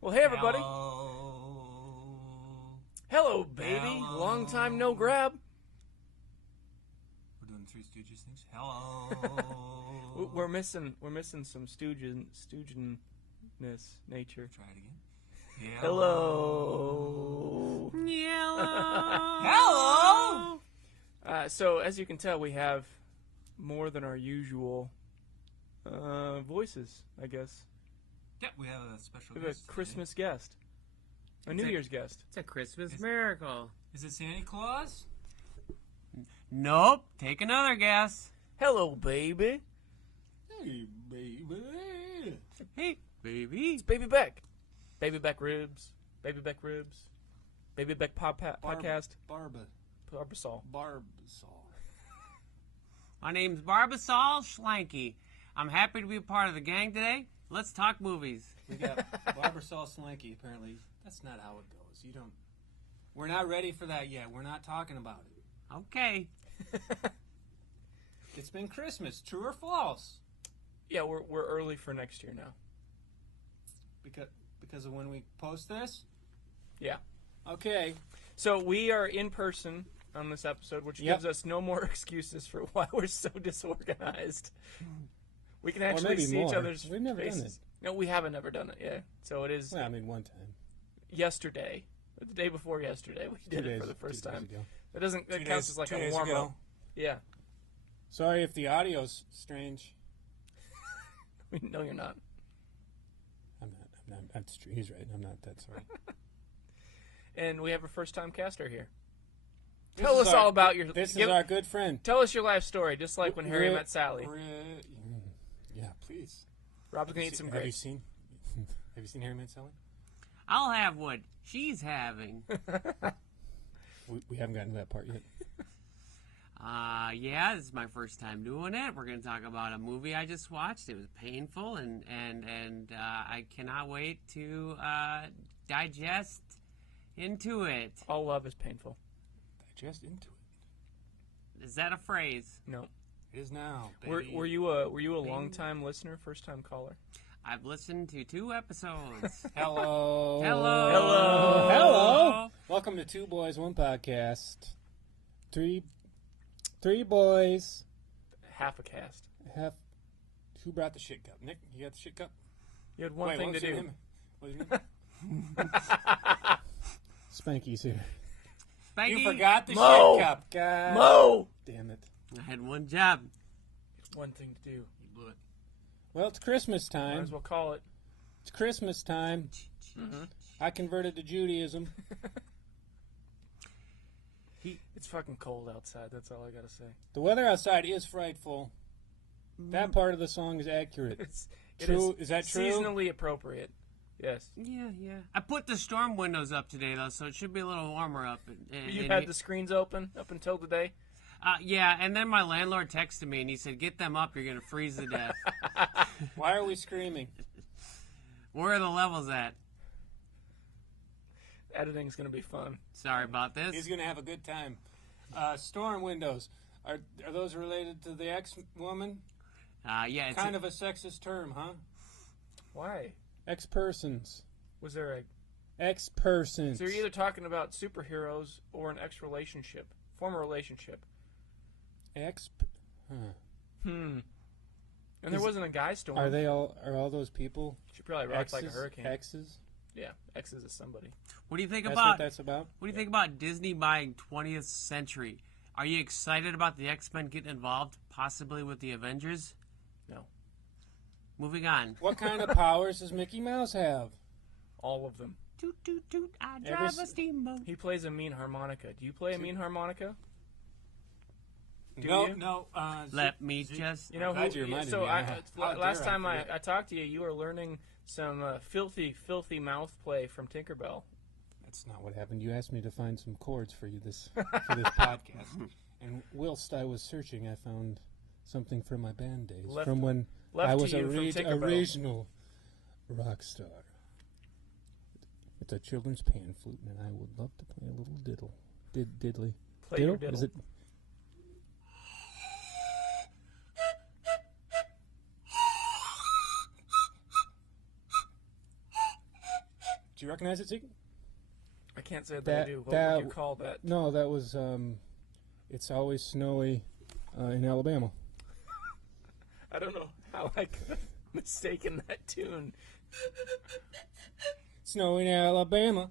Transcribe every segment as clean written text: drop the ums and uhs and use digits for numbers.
Well, hey, everybody. Hello. Hello, baby. Hello. Long time no grab. We're doing Three Stooges things. Hello. We're missing some stoogeness nature. Try it again. Hello. Hello. So, as you can tell, we have more than our usual voices, I guess. Yeah, we have a special We have guest a Christmas today. guest. A New Year's guest. It's a Christmas miracle. Is it Santa Claus? Nope. Take another guess. Hello, baby. Hey, baby. Hey, baby. It's Baby Beck. Baby Beck Ribs. Baby Beck Ribs. Baby Beck Podcast. Barbasol. My name's Barbasol Schlanky. I'm happy to be a part of the gang today. Let's talk movies. We got Barbasol Slanky, apparently. That's not how it goes. We're not ready for that yet. We're not talking about it. Okay. It's been Christmas. True or false? Yeah, we're early for next year now. Because of when we post this? Yeah. Okay. So we are in person on this episode, which gives us no more excuses for why we're so disorganized. We can actually see each other's faces. We've never done it. No, we haven't ever done it, yeah. So it is Well, I mean, one time. yesterday, or the day before yesterday, we did it for the first time. Ago. That counts as like a warm-up. Yeah. Sorry if the audio's strange. No, you're not. I'm not. He's right. I'm not that sorry. And we have a first-time caster here. Tell us all about your... This is our good friend. Tell us your life story, just like when Harry met Sally. Yeah, please. Rob's going to eat some grapes. Have you seen Harry Met Sally? I'll have what she's having. We haven't gotten to that part yet. Yeah, this is my first time doing it. We're going to talk about a movie I just watched. It was painful, and I cannot wait to digest into it. All love is painful. Digest into it. Is that a phrase? No. It is now. Were you a long-time listener, first-time caller? I've listened to 2 episodes. Hello. Hello. Hello. Hello. Welcome to Two Boys, One Podcast. Three boys. Half a cast. Who brought the shit cup? Nick, you got the shit cup? You had one thing to do. What's your name? Spanky's here. Spanky. You forgot the Mo. shit cup. God. Mo! Damn it. I had one job. One thing to do. You blew it. Well, it's Christmas Might time. as well call it. It's Christmas time. Mm-hmm. I converted to Judaism. It's fucking cold outside. That's all I gotta say. The weather outside is frightful. That part of the song is accurate. It True? Is that true? Seasonally appropriate. Yes. Yeah. I put the storm windows up today, though, so it should be a little warmer up. You had the screens open up until today? Yeah, and then my landlord texted me, and he said, get them up, you're going to freeze to death. Why are we screaming? Where are the levels at? Editing's gonna be fun. Sorry about this. He's going to have a good time. Storm windows. Are those related to the ex-woman? Yeah, it's Kind of a sexist term, huh? Why? Ex-persons. Was there a... Ex-persons. So you're either talking about superheroes or an ex-relationship. Former relationship. And there wasn't a guy storm. Are all those people She probably rocked like a exes? hurricane. Exes? Yeah, exes is somebody. What do you think That's about? what that's about? What do you think about Disney buying 20th Century? Are you excited about the X-Men getting involved, possibly with the Avengers? No. Moving on. What kind of powers does Mickey Mouse have? All of them. Toot toot toot! I drive a steamboat. He plays a mean harmonica. Do you play a mean harmonica? No. Let me just. You know glad who? you reminded So me. last time I forget. talked to you, you were learning some filthy mouth play from Tinkerbell. That's not what happened. You asked me to find some chords for you for this podcast, and whilst I was searching, I found something from my band days, from when I was a regional rock star. It's a children's pan flute, and I would love to play a little diddle. Diddly. Play your diddle. Is it? Do you recognize it, Zeke? I can't say that I do. What would you call that? No, that was It's Always Snowy in Alabama. I don't know how I could have mistaken that tune. Snowy in Alabama.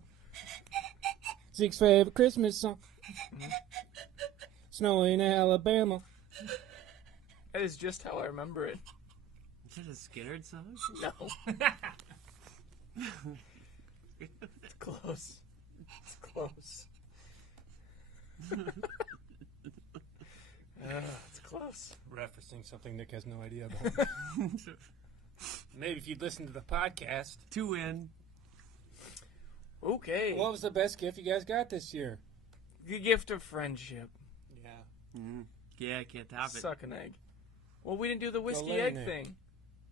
Zeke's favorite Christmas song. Snowy in Alabama. That is just how I remember it. Is it a Skinner song? No. It's close. It's close. It's close. Referencing something Nick has no idea about. Maybe if you'd listen to the podcast. 2 in. Okay. What was the best gift you guys got this year? The gift of friendship. Yeah. Mm-hmm. Yeah, I can't top it. Suck an egg. Well, we didn't do the whiskey lay, egg Nick. thing.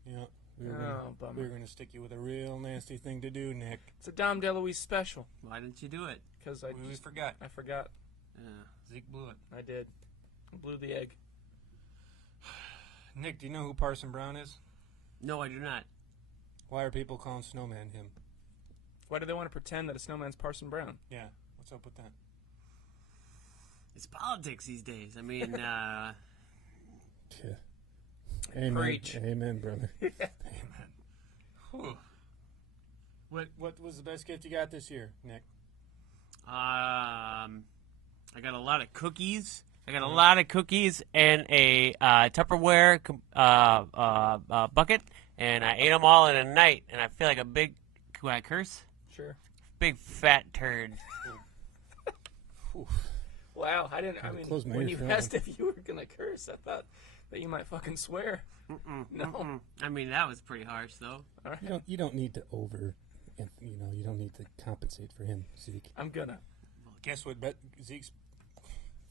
Yeah. We Bummer. were going to stick you with a real nasty thing to do, Nick. It's a Dom DeLuise special. Why didn't you do it? Because We forgot. I forgot. Yeah. Zeke blew it. I did. I blew the egg. Nick, do you know who Parson Brown is? No, I do not. Why are people calling Snowman him? Why do they want to pretend that a snowman's Parson Brown? Yeah. What's up with that? It's politics these days. I mean, Yeah. Amen. Preach. Amen, brother. Amen. Whew. What was the best gift you got this year, Nick? I got a lot of cookies. I got a lot of cookies and a Tupperware bucket, and I ate them all in a night. And I feel like a big, can I curse? Sure. Big fat turd. Wow, I didn't. I Close mean, my when ears you for that asked if you were gonna curse, I thought that you might fucking swear. No. I mean, that was pretty harsh, though. All right. You don't need to you don't need to compensate for him, Zeke. I'm gonna. Guess what Zeke's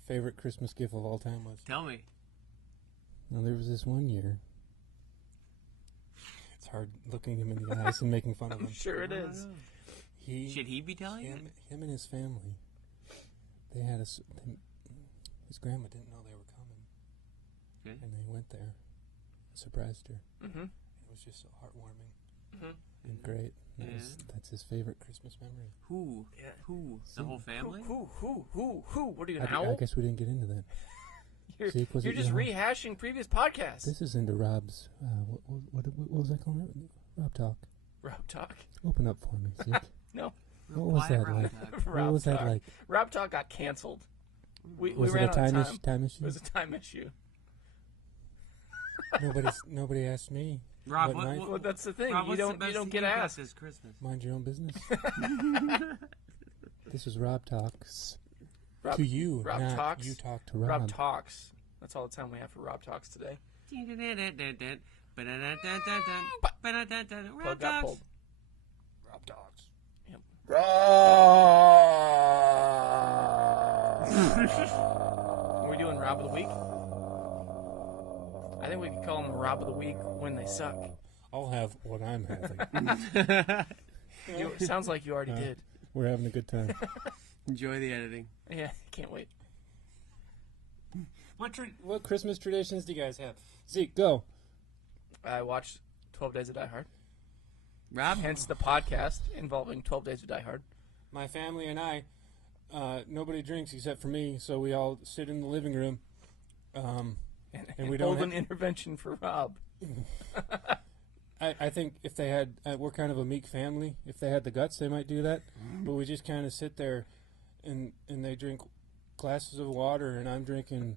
favorite Christmas gift of all time was? Tell me. Well, there was this one year. It's hard looking him in the eyes and making fun of him. Sure it is. Should he be telling you? Him and his family, they had his grandma didn't know they were coming. Okay. And they went there. Surprised her. Mm-hmm. It was just so heartwarming and Mm-hmm. great. That's his favorite Christmas memory. Who? Yeah. Who? The whole family? Who? What are you, an I owl? guess we didn't get into that. Zeke, You're just rehashing previous podcasts. This is into Rob's. What was I calling it? Rob Talk. Rob Talk. Open up for me, Zeke. No. What was that like? Rob What was Talk. that like? Rob Talk got canceled. We Was ran it a out of time. time issue? It was a time issue. Nobody asked me. Rob, Well, that's the thing. Rob, you don't get asked. this Christmas. Mind your own business. This is Rob Talks. Rob, To you, Rob not Talks. you talk to Rob. Rob Talks. That's all the time we have for Rob Talks today. Plug got pulled. Rob Talks. Yep. Are we doing Rob of the Week? I think we could call them Rob of the Week when they suck. I'll have what I'm having. Sounds like you already did. We're having a good time. Enjoy the editing. Yeah, can't wait. What Christmas traditions do you guys have? Zeke, go. I watched 12 Days of Die Hard. Rob? Hence the podcast involving 12 Days of Die Hard. My family and I, nobody drinks except for me, so we all sit in the living room. And we don't hold an intervention for Rob. I think if they had, we're kind of a meek family. If they had the guts, they might do that. But we just kind of sit there, and they drink glasses of water, and I'm drinking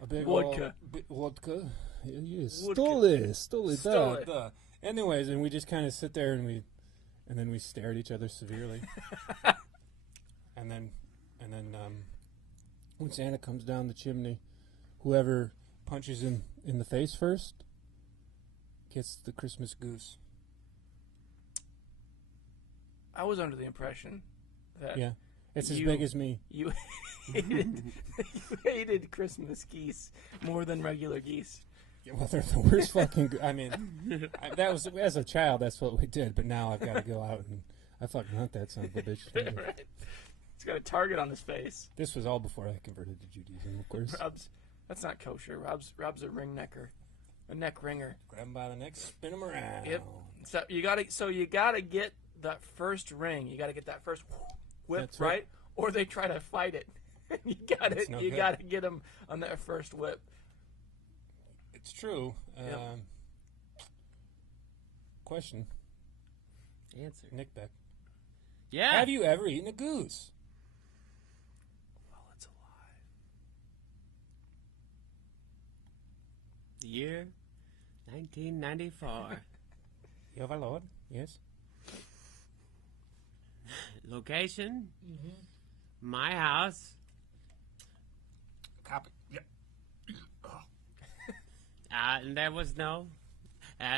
a big Vodka. Vodka. Yes. Vodka. Stole it. Anyways, and we just kind of sit there, and then we stare at each other severely. and then when Santa comes down the chimney, whoever punches him in the face first gets the Christmas goose. I was under the impression that it's as big as me. You hated Christmas geese more than regular geese. Yeah, well, they're the worst fucking. I mean, that was as a child. That's what we did. But now I've got to go out and I fucking hunt that son of a bitch. Right. He's got a target on his face. This was all before I converted to Judaism, of course. That's not kosher. Rob's a ring necker, a neck ringer. Grab him by the neck, spin him around. Yep. So you gotta get that first ring. You got to get that first whip, That's right? Or they try to fight it. You got That's it. no You good. got to get them on that first whip. It's true. Yep. Question. Answer. Nick Beck. Yeah. Have you ever eaten a goose? Well, it's alive. The year 1994. You have a Lord? Yes. Location. My house. Copy. Yep. And there was no.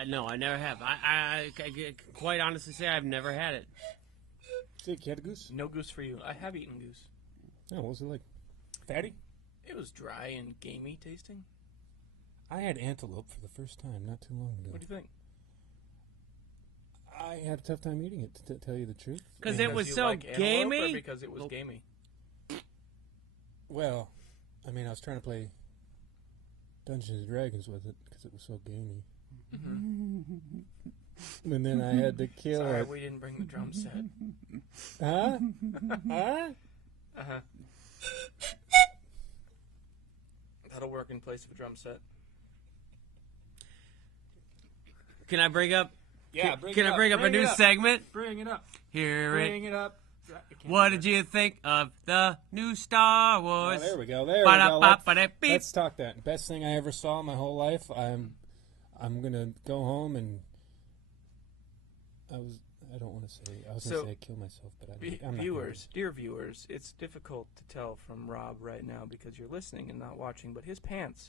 No, I never have. I quite honestly say I've never had it. Zeke, you had a goose? No goose for you. I have eaten goose. Oh, what was it like? Fatty? It was dry and gamey tasting. I had antelope for the first time not too long ago. What do you think? I had a tough time eating it, to tell you the truth. Because it was you so like antelope gamey? or because it was gamey? Well, I mean, I was trying to play Dungeons and Dragons with it because it was so gamey. Mm-hmm. And then I had to kill Sorry, it. we didn't bring the drum set. Huh? Huh? Uh-huh. That'll work in place of a drum set. Can I bring up? Yeah, Can I bring up a new segment? Bring it up. Here Bring it up. What did you think of the new Star Wars? Oh, there we go. There we go. Ba-da-ba-ba-da-beep. Let's talk that. Best thing I ever saw in my whole life. I'm gonna go home and I don't want to say. I was gonna say kill myself, but I'm not. Dear viewers, it's difficult to tell from Rob right now because you're listening and not watching, but his pants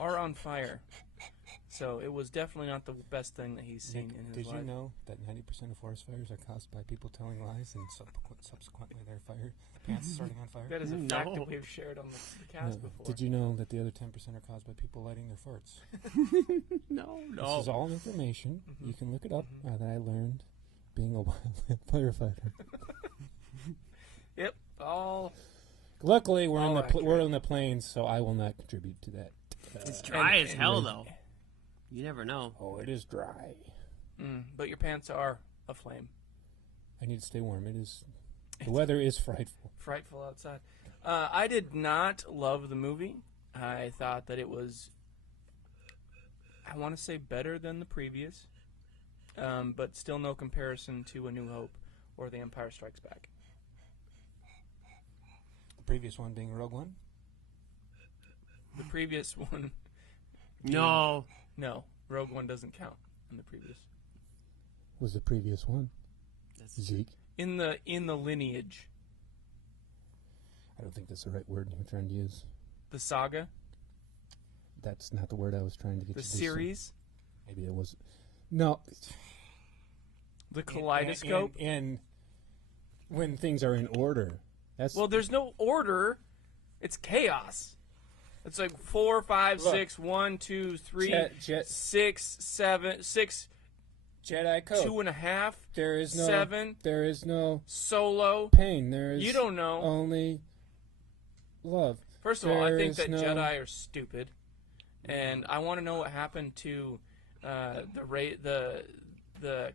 are on fire. So it was definitely not the best thing that he's seen in his life. Did you know that 90% of forest fires are caused by people telling lies and subsequently their pants starting on fire? That is a fact that we've shared on the cast before. Did you know that the other 10% are caused by people lighting their farts? No. This is all information. You can look it up that I learned being a wildland firefighter. Yep. All. Luckily, we're in the plains, so I will not contribute to that. It's dry as hell, though. You never know. Oh, it is dry. But your pants are aflame. I need to stay warm. The weather is frightful. Frightful outside. I did not love the movie. I thought that it was, I want to say, better than the previous, but still no comparison to A New Hope or The Empire Strikes Back. The previous one being Rogue One? The previous one... No. No, Rogue One doesn't count in the previous. Was the previous one? Zeke? In the lineage. I don't think that's the right word you're trying to use. The saga? That's not the word I was trying to get The you to series? Maybe it was. No. The kaleidoscope? And when things are in order. Well, there's no order. It's chaos. It's like 4, 5, 6, 1, 2, 3, 6, 7, 6. Jedi Code. 2.5. There is no 7. There is no Solo. pain. There is. You don't know. Only love. First of all, I think that Jedi are stupid, and I want to know what happened to the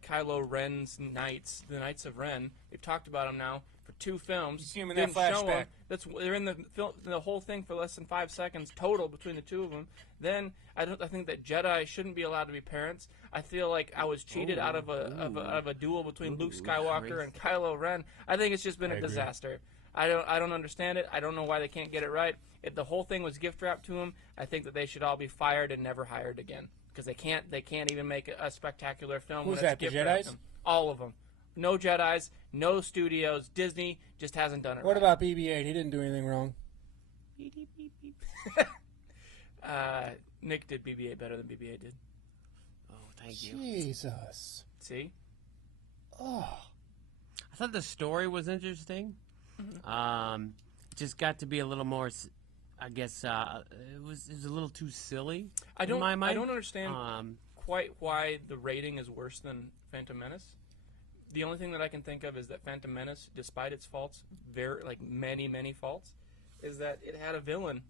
Kylo Ren's knights, the Knights of Ren. They've talked about them now for 2 films. You see them in that flashback. They're in the whole thing for less than 5 seconds total between the 2 of them. Then I think that Jedi shouldn't be allowed to be parents. I feel like I was cheated out of a duel between Luke Skywalker and Kylo Ren. I think it's just been a disaster. I don't understand it. I don't know why they can't get it right. If the whole thing was gift wrapped to them, I think that they should all be fired and never hired again because they can't even make a spectacular film. Who's when that? It's gift The wrapped Jedis? them. All of them. No Jedis, no studios. Disney just hasn't done it What right. about BB-8? He didn't do anything wrong. Nick did BB-8 better than BB-8 did. Oh, thank you. Jesus. See? Oh. I thought the story was interesting. It just got to be a little more. I guess it was a little too silly. In my mind. I don't understand quite why the rating is worse than Phantom Menace. The only thing that I can think of is that Phantom Menace, despite its faults, many faults, is that it had a villain.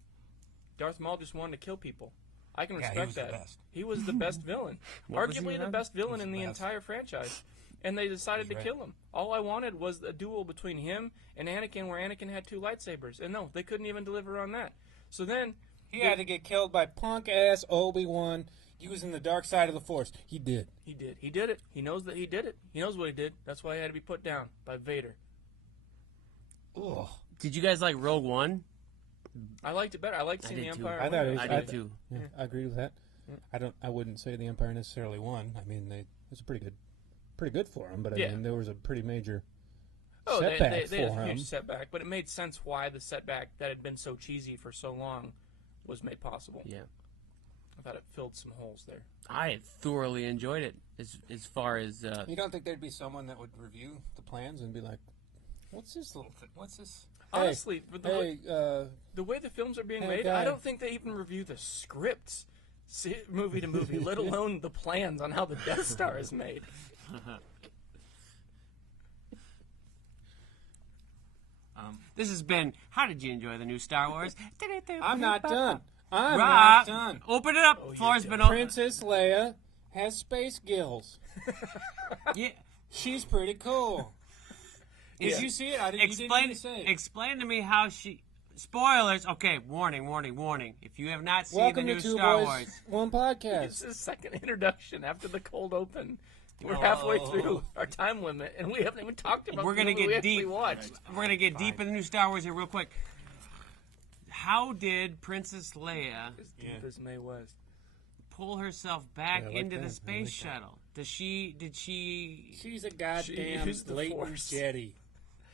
Darth Maul just wanted to kill people. I can respect that. The best. He was the best villain. Arguably the best villain in the entire franchise. and they decided to kill him. All I wanted was a duel between him and Anakin, where Anakin had 2 lightsabers, and no, they couldn't even deliver on that. So then he had to get killed by punk-ass Obi-Wan using the dark side of the Force. He did. He did it. He knows that he did it. He knows what he did. That's why he had to be put down by Vader. Ugh. Did you guys like Rogue One? I liked it better. I liked seeing the Empire. I thought it was. I did too. Yeah, I agree with that. I wouldn't say the Empire necessarily won. I mean, it was pretty good for them. But I mean, there was a pretty major setback they had for a them. huge setback. But it made sense why the setback that had been so cheesy for so long was made possible. Yeah. I thought it filled some holes there. I thoroughly enjoyed it. As far as you don't think there'd be someone that would review the plans and be like, "What's this little thing? What's this?" Honestly, the way the films are being made, I don't think they even review the scripts, movie to movie, let alone the plans on how the Death Star is made. This has been. How did you enjoy the new Star Wars? I'm not done. I'm Rob, not done. Open it up. Floor's been open. Princess Leia has space gills. Yeah, she's pretty cool. Did you see it? You didn't even say it. Explain to me how she. Spoilers. Okay, warning. If you have not seen Welcome the new to Two Star Boys, Wars, One Podcast. It's the second introduction after the cold open. We're halfway through our time limit, and we haven't even talked about. We're gonna get deep. Watched. We're gonna get deep in the new Star Wars here, real quick. How did Princess Leia As Mae West pull herself back into the space shuttle? Did she? She's a goddamn latent Jedi.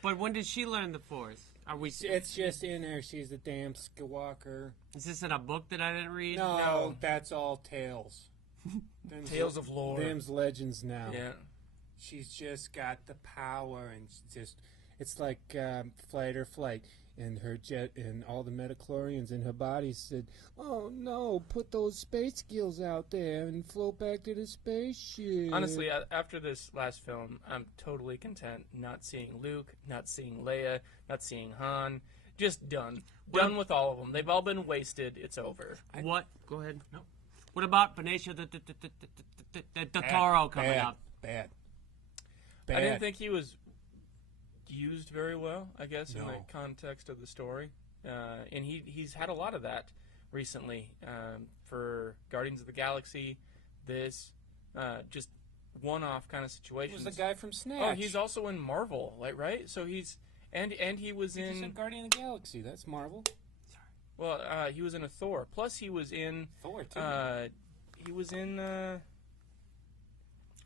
But when did she learn the Force? Are we? It's just in her. She's a damn Skywalker. Is this in a book that I didn't read? No. That's all tales. Tales of lore. Them's legends now. Yeah. She's just got the power, and it's like fight or flight. And her jet and all the metachlorians in her body said, "Oh no, put those space skills out there and float back to the spaceship." Honestly, after this last film, I'm totally content not seeing Luke, not seeing Leia, not seeing Han. Just done. Done with all of them. They've all been wasted. It's over. What? Go ahead. No. What about Benicio del Toro coming up? Bad. I didn't think he was used very well, I guess, in the No. context of the story. And he's had a lot of that recently for Guardians of the Galaxy, just one-off kind of He situations. was the guy from Snatch. Oh, he's also in Marvel, right? So he's and he was He's in in Guardian of the Galaxy. That's Marvel. well, he was in a Thor. Plus, he was in Thor too. he was in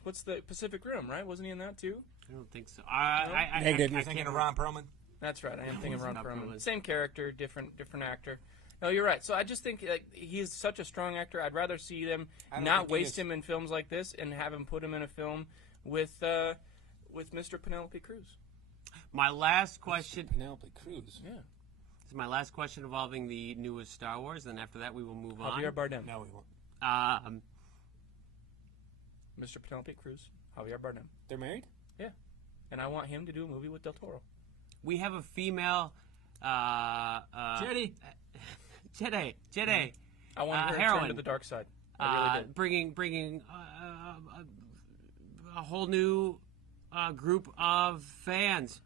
what's the Pacific Rim, right? Wasn't he in that too? I don't think so. You're thinking of Ron Perlman? That's right. I am thinking of Ron Perlman. Perlman. Same character, different actor. No, you're right. So I just think he's such a strong actor. I'd rather see them not waste him in films like this and have him put him in a film with Mr. Penelope Cruz. My last question. Penelope Cruz. Yeah. This is my last question involving the newest Star Wars. Then after that, we will move on. Javier Bardem. No, we won't. Mr. Penelope Cruz. Javier Bardem. They're married? Yeah. And I want him to do a movie with Del Toro. We have a female. Jedi. Jedi. I want her to heroine. turn to the dark side. I really did. Bringing a whole new group of fans,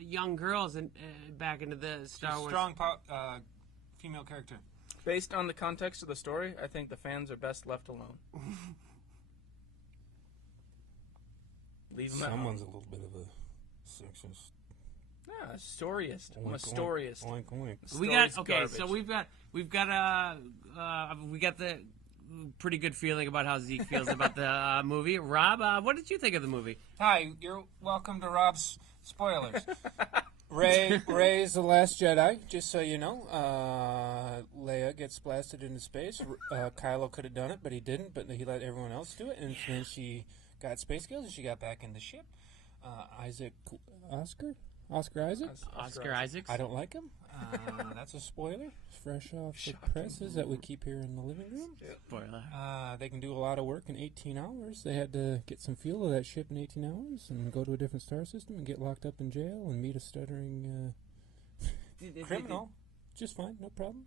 young girls, and back into the Star Wars. Strong female character. Based on the context of the story, I think the fans are best left alone. Leave them Someone's a little bit of a sexist. Yeah, storyist. I'm a Oink, storyist. Oink, oink. We got Story's okay. garbage. So we've got the pretty good feeling about how Zeke feels about the movie. Rob, what did you think of the movie? Hi, you're welcome to Rob's spoilers. Rey's the last Jedi, just so you know. Leia gets blasted into space. Kylo could have done it, but he didn't. But he let everyone else do it, and then she got space skills, and she got back in the ship. Oscar Isaac? Oscar Isaacs. I don't like him. That's a spoiler. Fresh off the presses that we keep here in the living room. Spoiler. They can do a lot of work in 18 hours. They had to get some feel of that ship in 18 hours and go to a different star system and get locked up in jail and meet a stuttering criminal. Just fine, no problem.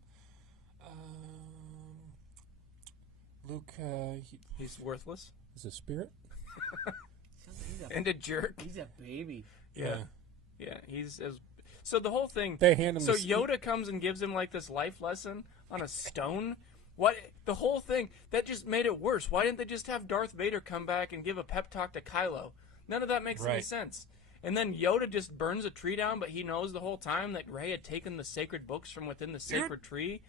Luke, He's worthless. is a spirit. and a jerk. He's a baby. Yeah. He's as so the whole thing. They hand him. So Yoda comes and gives him like this life lesson on a stone. What the whole thing that just made it worse. Why didn't they just have Darth Vader come back and give a pep talk to Kylo? None of that makes any sense. And then Yoda just burns a tree down, but he knows the whole time that Rey had taken the sacred books from within the sacred tree.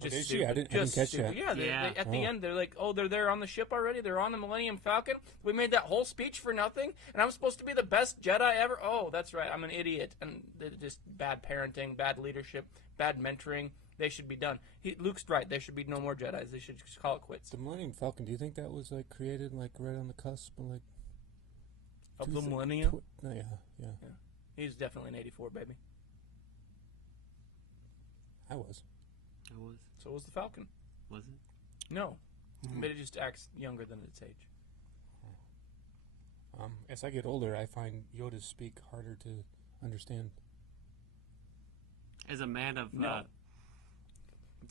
Just I didn't catch that. Yeah, they, at the end, they're like, oh, they're there on the ship already? They're on the Millennium Falcon? We made that whole speech for nothing? And I'm supposed to be the best Jedi ever? Oh, that's right, I'm an idiot. And just bad parenting, bad leadership, bad mentoring. They should be done. Luke's right. There should be no more Jedis. They should just call it quits. The Millennium Falcon, do you think that was like created like right on the cusp of like... Of the millennium? Yeah. He's definitely an 84, baby. I was. So was the Falcon. Was it? No. But it just acts younger than its age. As I get older, I find Yoda's speak harder to understand. As a man of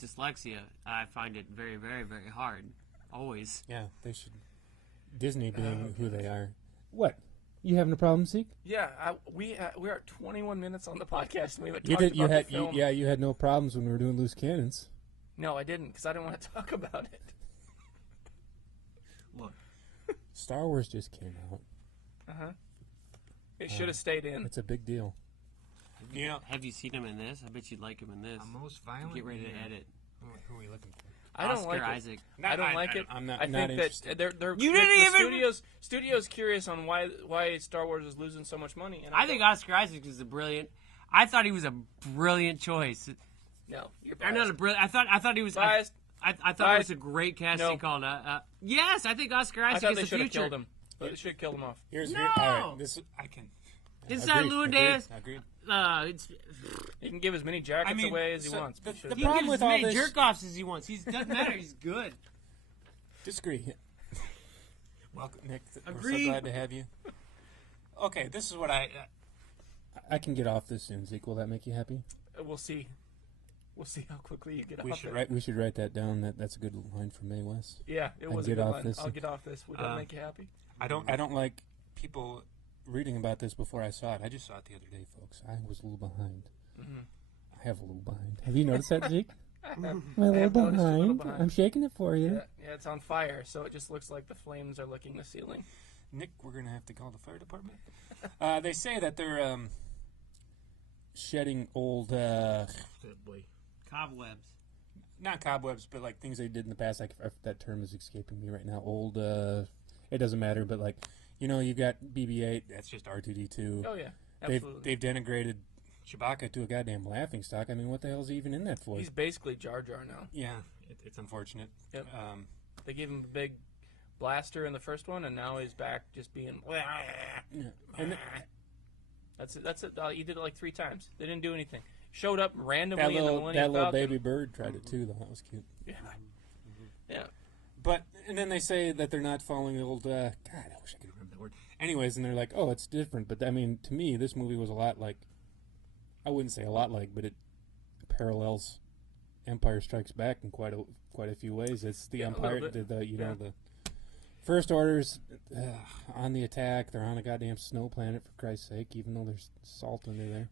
dyslexia, I find it very, very, very hard. Always. Yeah, they should. Disney being who they are. What? You having a problem, Zeke? Yeah, we are 21 minutes on the podcast. And we haven't talked about the film. You had no problems when we were doing loose cannons. No, I didn't, because I didn't want to talk about it. Look, Star Wars just came out. It should have stayed in. It's a big deal. Have you seen him in this? I bet you'd like him in this. Most violent. Get ready to edit. Who are we looking for? I don't Oscar like Isaac. it. I don't like it. I'm not. I not think interested. that they're You didn't even. Studio's curious on why Star Wars is losing so much money. And I think Oscar Isaac is a brilliant. I thought he was a brilliant choice. No, you're I'm biased. not a brilliant. I thought he was. Biased. I thought it was a great casting call. Yes, I think Oscar I Isaac thought is they the should have future. killed him. But they should have killed him off. All right, this I can. Inside Lewandowski. Agreed. He can give as many jackets away as he wants. The He problem gives with as all many this jerk-offs as he wants. He doesn't matter. He's good. Disagree. Welcome, Nick. We're Agreed. so glad to have you. Okay, this is what I can get off this soon, Zeke. Will that make you happy? We'll see. We'll see how quickly you get off We should write that down. That's a good line from Mae West. Yeah, it was a good line. I'll get off this. Would that make you happy? I don't like people reading about this before I saw it. I just saw it the other day, folks. I was a little behind. I have a little behind. Have you noticed that, Zeke? I'm a little behind. I'm shaking it for you. Yeah, it's on fire, so it just looks like the flames are licking the ceiling. Nick, we're going to have to call the fire department. They say that they're shedding old... Cobwebs. Not cobwebs, but like things they did in the past. Like that term is escaping me right now. Old... it doesn't matter, but like... you've got BB-8. That's just R2-D2. Oh, yeah. Absolutely. They've denigrated Chewbacca to a goddamn laughingstock. I mean, what the hell is he even in that for? He's basically Jar Jar now. Yeah, it's unfortunate. Yep. They gave him a big blaster in the first one, and now he's back just being... Yeah. And That's it. He did it like 3 times. They didn't do anything. Showed up randomly in the Millennium that little Falcon. baby bird tried it too, though. That was cute. Yeah. Yeah. But, and then they say that they're not following the old, God, I wish I could remember that word. Anyways, and they're like, oh, it's different. But, I mean, to me, this movie was a lot like, I wouldn't say a lot like, but it parallels Empire Strikes Back in quite a few ways. It's the Empire, the First Order's on the attack. They're on a goddamn snow planet, for Christ's sake, even though there's salt under there.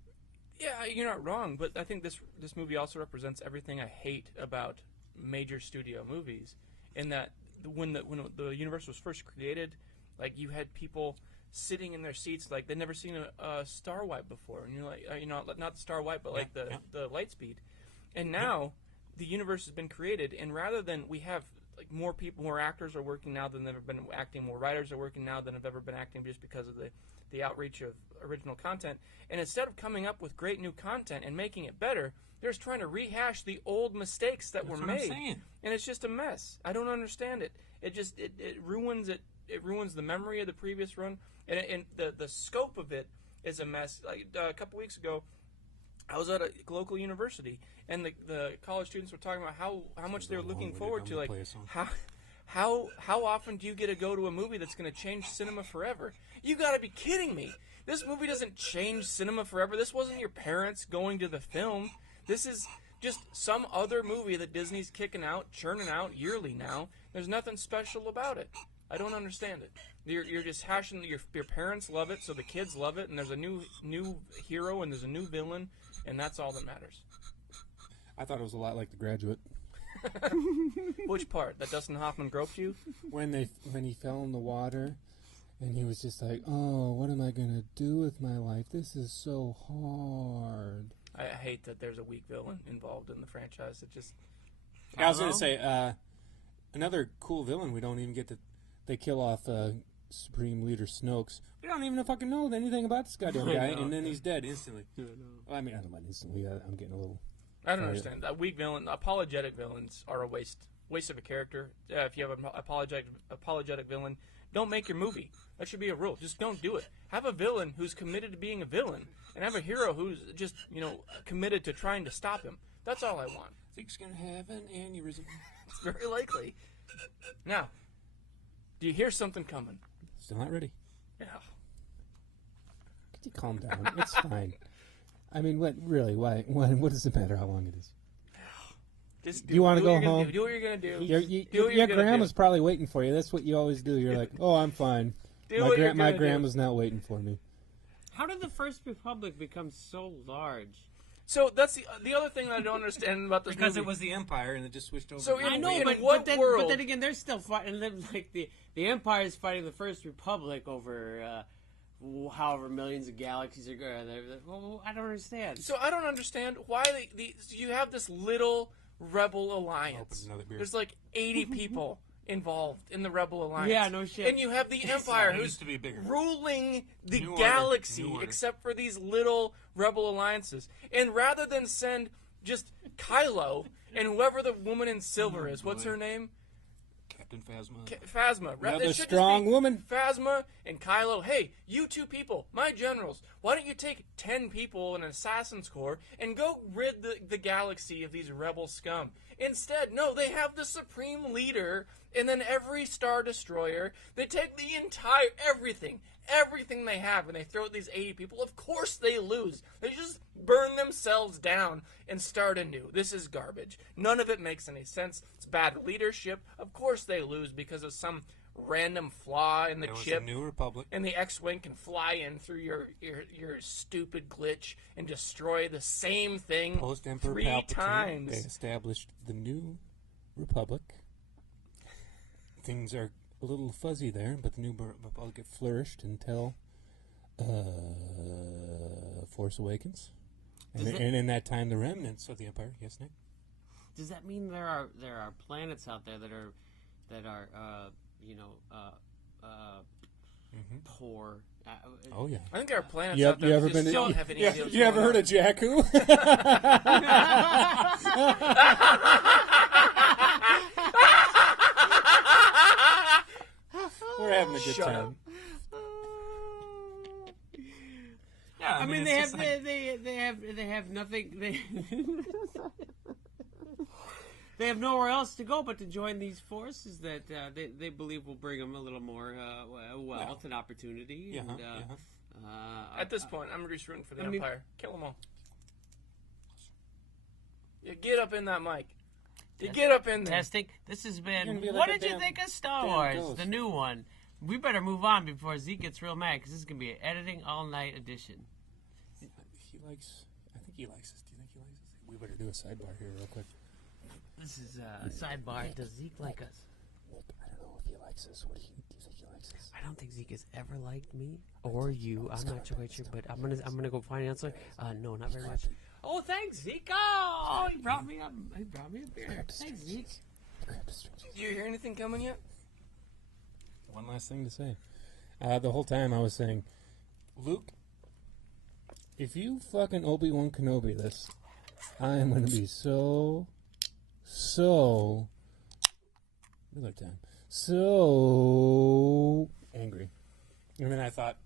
Yeah, you're not wrong, but I think this movie also represents everything I hate about major studio movies. In that, when the universe was first created, like you had people sitting in their seats like they'd never seen a star wipe before, and you're like, not the star wipe, but like the light speed. And now the universe has been created, and rather than we have like more people, more actors are working now than they've ever been acting, more writers are working now than have ever been acting, just because of the outreach of original content. And instead of coming up with great new content and making it better, they're just trying to rehash the old mistakes that were made. And it's just a mess. I don't understand it. It just it ruins it. It ruins the memory of the previous run, and the scope of it is a mess. Like a couple weeks ago, I was at a local university, and the college students were talking about how much they were looking forward to, like how often do you get to go to a movie that's going to change cinema forever? You got to be kidding me! This movie doesn't change cinema forever. This wasn't your parents going to the film. This is just some other movie that Disney's kicking out, churning out yearly now. There's nothing special about it. I don't understand it. You're just hashing. Your parents love it, so the kids love it, and there's a new hero and there's a new villain, and that's all that matters. I thought it was a lot like The Graduate. Which part? That Dustin Hoffman groped you? When he fell in the water, and he was just like, "Oh, what am I gonna do with my life? This is so hard." I hate that there's a weak villain involved in the franchise. It just. I was gonna say another cool villain. We don't even get to. They kill off Supreme Leader Snoke's. We don't even fucking know anything about this goddamn guy, and then he's dead instantly. Well, I mean, I don't mind instantly. I'm getting a little. I don't understand. Weak villain, apologetic villains are a waste of a character. If you have an apologetic villain, don't make your movie. That should be a rule. Just don't do it. Have a villain who's committed to being a villain, and have a hero who's just committed to trying to stop him. That's all I want. Zeke's gonna have an aneurysm. It's very likely. Now, do you hear something coming? Still not ready. Yeah. Could you calm down? It's fine. I mean, what? Really? Why? What does it matter how long it is? Just you want to go home? Do what you're gonna do. Your grandma's probably waiting for you. That's what you always do. You're like, "Oh, I'm fine." My grandma's not waiting for me. How did the First Republic become so large? So that's the other thing that I don't understand about this because movie. it was the Empire and it just switched over. So I know, but then again, they're still fighting. Like the Empire is fighting the First Republic over however millions of galaxies are going. Well, I don't understand. So I don't understand why you have this little rebel alliance. There's like 80 people involved in the Rebel Alliance. Yeah, no shit. And you have the Empire who's ruling the galaxy, except for these little Rebel Alliances. And rather than send just Kylo and whoever the woman in silver is, what's her name? Captain Phasma. Phasma. Another strong woman. Phasma and Kylo. Hey, you two people, my generals, why don't you take 10 people in an assassin's corps and go rid the galaxy of these rebel scum? Instead, no, they have the supreme leader and then every Star Destroyer. They take the entire everything they have, and they throw at these 80 people. Of course they lose. They just burn themselves down and start anew. This is garbage. None of it makes any sense. It's bad leadership. Of course they lose because of some random flaw in the chip. Was a New Republic. And the X-Wing can fly in through your stupid glitch and destroy the same thing Post-Emperor 3 Palpatine, times. They established the New Republic. Things are a little fuzzy there, but the New Republic flourished until Force Awakens. And in that time, the remnants of the Empire. Yes, Nick? Does that mean there are planets out there that are poor? Oh yeah. I think there are planets out there that just don't have any idea. You ever heard of Jakku? We're having a good time. Yeah, I mean they have nothing. They have nowhere else to go but to join these forces that they believe will bring them a little more wealth and opportunity. At this point, I'm just rooting for the Empire. Kill them all. You get up in that mic. You get up in there. Testing. This has been. What did you think of Star Wars, the new one? We better move on before Zeke gets real mad because this is gonna be an editing all night edition. I think he likes this. Do you think he likes this? We better do a sidebar here real quick. This is a sidebar. Does Zeke like us? Nick, I don't know if he likes this. Do you think he likes this? I don't think Zeke has ever liked me or you. I'm not quite sure, but I'm gonna go find an answer. No, not very much. Oh, thanks, Zeke. Oh, he brought me up. He brought me a beer. Thanks, Zeke. Did you hear anything coming yet? One last thing to say. The whole time I was saying, Luke, if you fucking Obi-Wan Kenobi this, I am going to be so angry. And then I thought,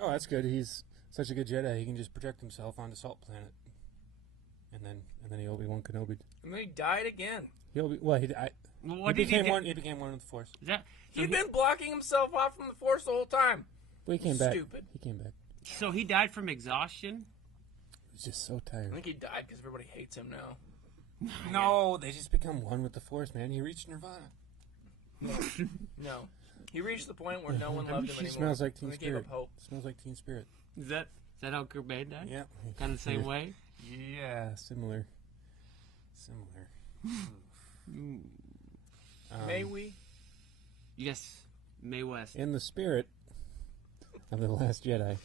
oh, that's good. He's such a good Jedi. He can just protect himself on the Salt Planet. And then he Obi-Wan Kenobi. And then he died again. He became one with the Force. He'd been blocking himself off from the Force the whole time. But he came back. Stupid. He came back. So he died from exhaustion? He's just so tired. I think he died because everybody hates him now. No, they just become one with the Force, man. He reached Nirvana. No. He reached the point where no one loved him anymore. Smells like Teen He gave Spirit. up hope. Smells like Teen Spirit. Is that how Cobain died? Yeah. Kind of the same way? Yeah, similar. May we? Yes, Mae West. In the spirit of The Last Jedi.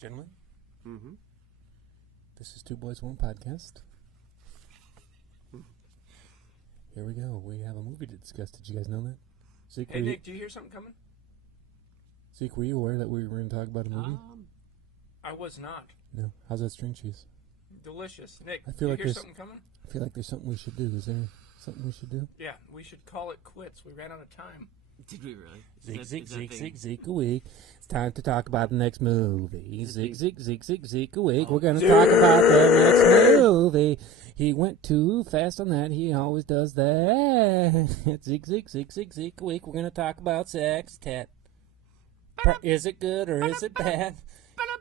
Gentlemen, this is Two Boys, One Podcast. Here we go. We have a movie to discuss. Did you guys know that? Zeke, Hey, Nick, do you hear something coming? Zeke, were you aware that we were going to talk about a movie? I was not. No. How's that string cheese? Delicious. Nick, I feel do you like hear there's something coming? I feel like there's something we should do. Is there something we should do? Yeah, we should call it quits. We ran out of time. Did we really? Zeke a week. It's time to talk about the next movie. Zeke a week. We're going to talk about the next movie. He went too fast on that. He always does that. Zeke a week. We're going to talk about Sextette. Is it good or is it bad?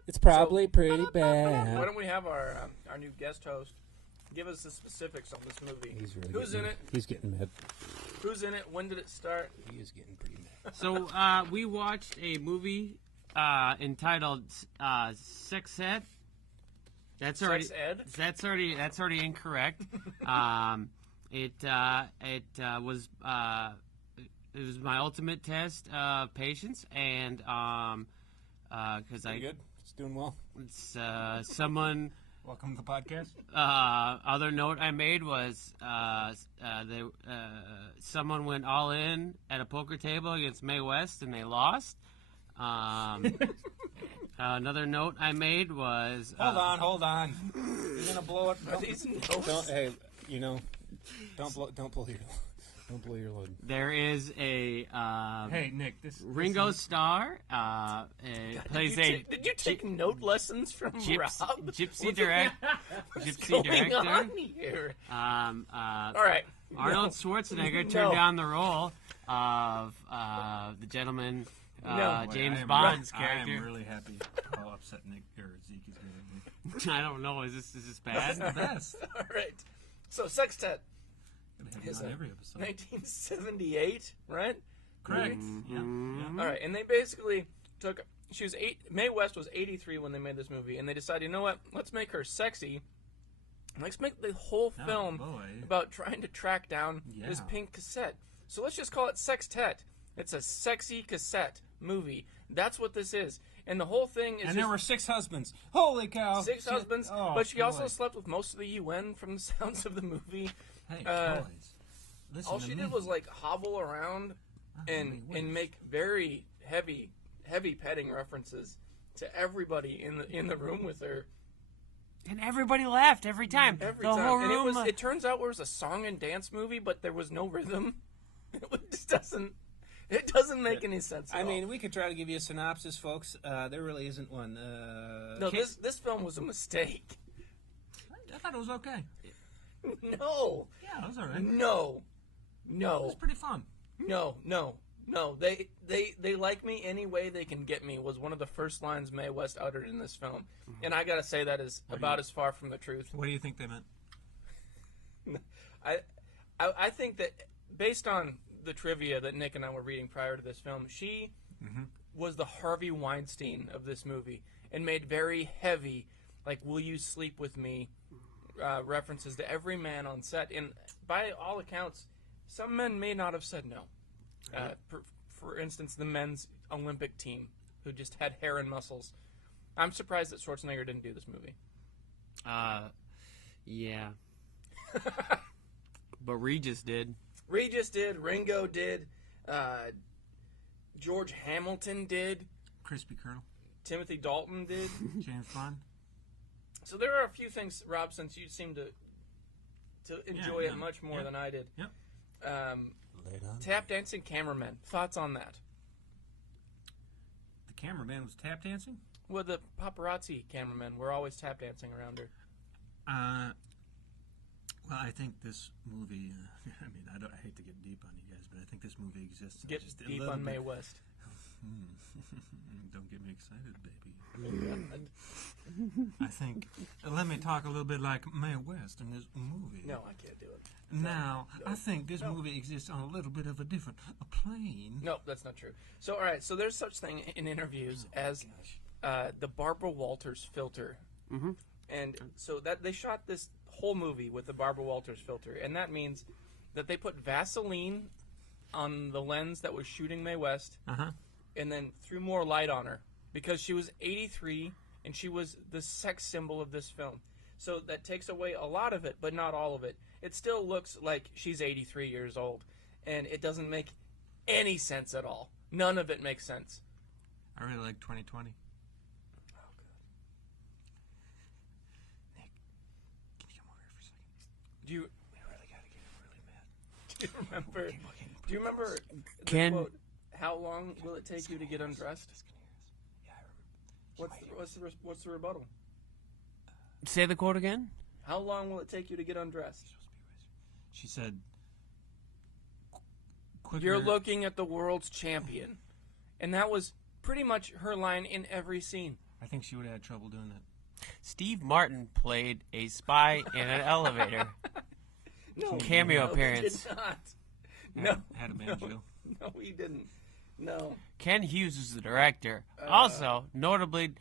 It's probably pretty bad. Why don't we have our new guest host give us the specifics on this movie? Who's in it? He's getting mad. Who's in it? When did it start? He is getting pretty mad. So we watched a movie entitled Sextette. That's already Sex Ed? That's already incorrect. It was my ultimate test of patience, and because Good. It's doing well. it's someone. Welcome to the podcast. Other note I made was someone went all in at a poker table against Mae West and they lost. Another note I made was Hold on. You're gonna blow it. Don't pull your load. there is a Hey, Nick. Ringo Starr plays Did you take note lessons from Rob? gypsy director. On here? All right. Arnold Schwarzenegger turned down the role of the gentleman. James Bond's character. I am really happy how upset Nick or Zeke is getting me. I don't know. Is this bad? That's the best. All right. So Sextette. Is on every episode. 1978, right? Correct. Mm-hmm. Yeah. All right, and they basically took. Mae West was 83 when they made this movie, and they decided, you know what? Let's make her sexy. Let's make the whole film about trying to track down this pink cassette. So let's just call it Sextette. It's a sexy cassette movie. That's what this is. And the whole thing is. And there were 6 husbands. Holy cow! 6 husbands, but she also slept with most of the UN from the sounds of the movie. Hey, boys. Listen all she did was like hobble around and make very heavy petting references to everybody in the room with her. And everybody laughed every time. Every the time. whole And room. it turns out it was a song and dance movie, but there was no rhythm. It just doesn't. It doesn't make any sense. At I all. mean, we could try to give you a synopsis, folks. There really isn't one. No, this film was a mistake. I thought it was okay. No. Yeah, it was all right. No. It was pretty fun. No. They like me any way they can get me was one of the first lines Mae West uttered in this film, and I gotta say that is about as far from the truth. What do you think they meant? I think that based on the trivia that Nick and I were reading prior to this film, she was the Harvey Weinstein of this movie and made very heavy, like "Will you sleep with me?" references to every man on set. And by all accounts, some men may not have said no. For instance, the men's Olympic team, who just had hair and muscles. I'm surprised that Schwarzenegger didn't do this movie. Yeah. But Regis did. Regis did. Ringo did. George Hamilton did. Crispy Colonel. Timothy Dalton did. James Bond. So there are a few things, Rob, since you seem to enjoy it much more than I did. Yep. Tap dancing cameramen. Thoughts on that? The cameraman was tap dancing? Well, the paparazzi cameramen were always tap dancing around her. Well, I think this movie. I mean, I hate to get deep on you guys, but I think this movie exists. Get deep on Mae West. Don't get me excited, baby. I think, let me talk a little bit like Mae West in this movie. No, I can't do it. Now, I think this movie exists on a little bit of a different plane. No, that's not true. So, all right, so there's such thing in interviews as the Barbara Walters filter. Mm-hmm. And so that they shot this whole movie with the Barbara Walters filter, and that means that they put Vaseline on the lens that was shooting Mae West, and then threw more light on her because she was 83 and she was the sex symbol of this film. So that takes away a lot of it, but not all of it. It still looks like she's 83 years old, and it doesn't make any sense at all. None of it makes sense. I really like 2020. Oh, God. Nick, can you come over here for a second? Do you... We really gotta get him really mad. Do you remember... Do you remember the Ken... quote, how long will it take you to get undressed? Yeah, I remember. What's the rebuttal? Say the quote again? How long will it take you to get undressed? She said, quicker. You're looking at the world's champion. And that was pretty much her line in every scene. I think she would have had trouble doing that. Steve Martin played a spy in an elevator. No. Cameo appearance. He did not. No. Had a banjo. No, he didn't. No. Ken Hughes is the director. Also, notably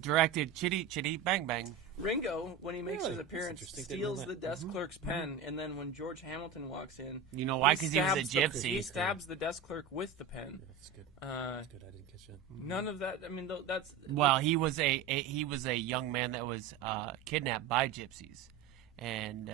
directed Chitty Chitty Bang Bang. Ringo, when he makes Really? his appearance, That's interesting. steals Didn't know the that. desk clerk's pen, and then when George Hamilton walks in, You know why? Because he was a He gypsy. stabs the desk clerk with the pen. That's good. That's good. I didn't catch that. None of that. I mean, that's Well, he was a young man that was kidnapped by gypsies, and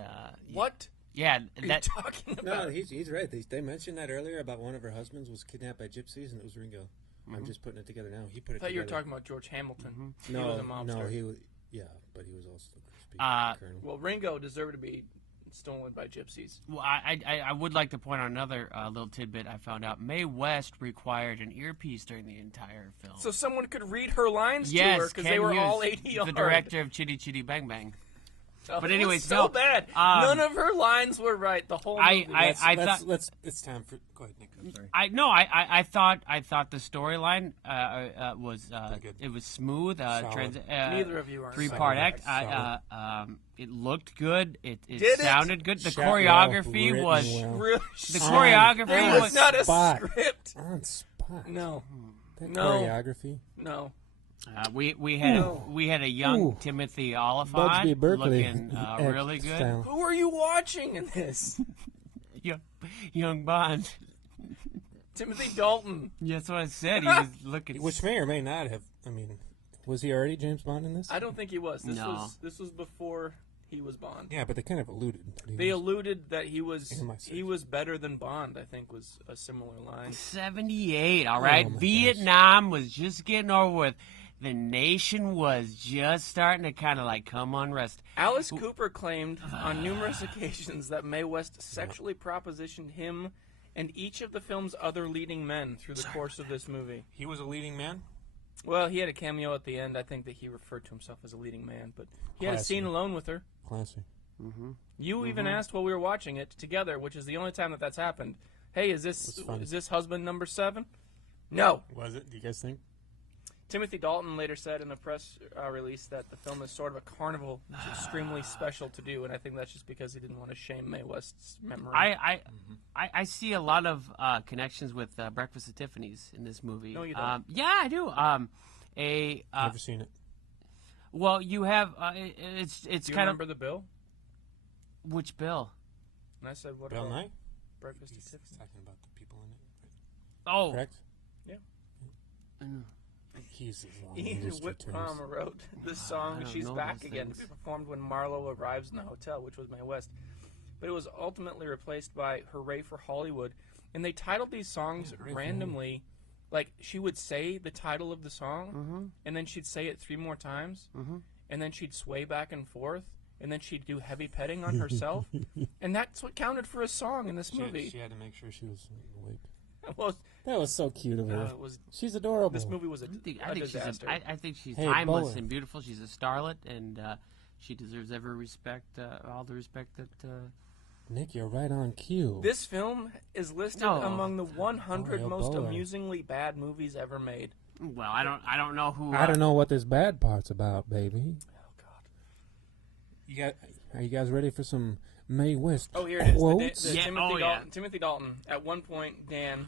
what yeah, are that you talking about? No, he's right. They mentioned that earlier about one of her husbands was kidnapped by gypsies, and it was Ringo. I'm just putting it together now. He put it I thought together. you were talking about George Hamilton. He No, was a mobster. he was. Yeah, but he was also a crispy colonel. Well, Ringo deserved to be stolen by gypsies. Well, I would like to point out another little tidbit I found out. Mae West required an earpiece during the entire film. So someone could read her lines yes, to her because Ken they were Hughes, all ADR. the director of Chitty Chitty Bang Bang. Oh, But it anyways, was so no, bad. None of her lines were right. The whole movie. It's time for. Go ahead, Nick. I'm sorry. I thought the storyline was good. it was smooth. Neither of you are. 3-part act. Solid. It looked good. It Did it? sounded good. The Shot choreography well, was written well. Really? the choreography It was was not a spot. script. On spot. No. That No. choreography. No. we had a young Ooh. Timothy Bugsby Oliphant Berkeley. looking act really good. style. Who are you watching in this? Young Bond. Timothy Dalton. That's what I said. He was looking. Which may or may not have. I mean, was he already James Bond in this? I don't think he was. No. This was before he was Bond. Yeah, but they kind of alluded. that he They was- alluded that he was In my search. he was better than Bond. I think was a similar line. 78. All right, Oh, my Vietnam was just getting over with. The nation was just starting to kind of like come unrest. Alice Cooper claimed on numerous occasions that Mae West sexually propositioned him and each of the film's other leading men through the course of this movie. He was a leading man? Well, he had a cameo at the end. I think that he referred to himself as a leading man, but he had a Classy. scene alone with her. Classy. You even asked while we were watching it together, which is the only time that that's happened. Hey, is this husband number 7? No. Was it? Do you guys think? Timothy Dalton later said in a press release that the film is sort of a carnival. It's extremely special to do, and I think that's just because he didn't want to shame Mae West's memory. I see a lot of connections with Breakfast at Tiffany's in this movie. No, you don't. Yeah, I do. Never seen it. Well, you have it's Do you kind remember the bill? of which bill? And I said, what Bill about Nye? Breakfast at He's Tiffany's? talking about the people in it. Oh, Correct? Yeah. He's Ian Whitcomb wrote the song I don't She's know Back those Again to things. be performed when Marlowe arrives in the hotel, which was Mae West. But it was ultimately replaced by Hooray for Hollywood. And they titled these songs randomly. Like, she would say the title of the song, and then she'd say it 3 more times, and then she'd sway back and forth, and then she'd do heavy petting on herself. And that's what counted for a song in this movie. She had to make sure she was awake. Well, That was so cute of her. it was, She's adorable. this movie was a I think disaster. I think she's Hey, timeless Bowen. and beautiful. She's a starlet, and she deserves every respect, all the respect that Nick, you're right on cue. This film is listed among the 100 most amusingly bad movies ever made. Well, I don't know who. I don't know what this bad part's about, baby. Oh God. Are you guys ready for some Mae West? Oh, here it quotes? is. Timothy Dalton. At one point, Dan,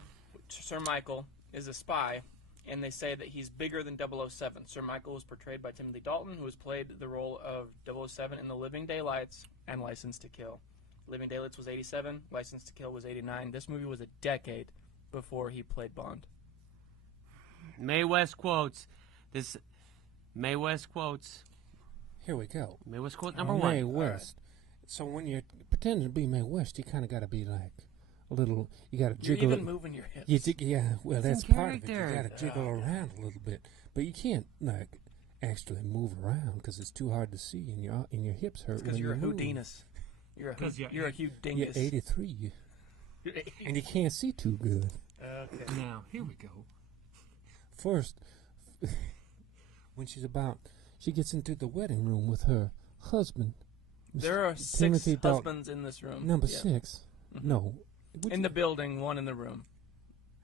Sir Michael, is a spy, and they say that he's bigger than 007. Sir Michael was portrayed by Timothy Dalton, who has played the role of 007 in The Living Daylights and License to Kill. Living Daylights was 87, License to Kill was 89. This movie was a decade before he played Bond. Mae West quotes. Mae West quotes. Here we go. Mae West quote number one. Mae West. Right. So when you're pretending to be Mae West, you kind of got to be like a little. You got to jiggle. You're even moving your hips. Well, that's part of it. You got to jiggle around a little bit, but you can't like actually move around because it's too hard to see, and your hips hurt. Because you're a Houdinus. You're a Houdinus. You're 83, and you can't see too good. Okay. Now here we go. First, when she gets into the wedding room with her husband. There are Timothy 6 husbands in this room. Number 6. Mm-hmm. No. In the building, 1 in the room.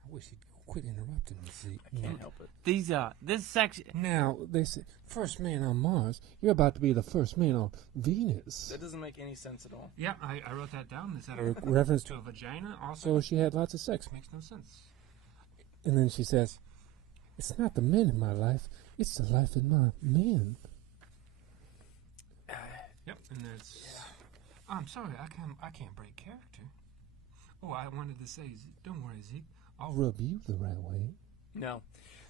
I wish he'd quit interrupting me, Zeke. I can't help it. This section. Now, they say, first man on Mars. You're about to be the first man on Venus. That doesn't make any sense at all. Yeah, I wrote that down. Is that a reference to a vagina also? So she had lots of sex. Makes no sense. And then she says, it's not the men in my life, it's the life in my men. Yep, and that's... Oh, I'm sorry, I can't break character. Oh, I wanted to say, don't worry, Zeke. I'll rub you the right way. No.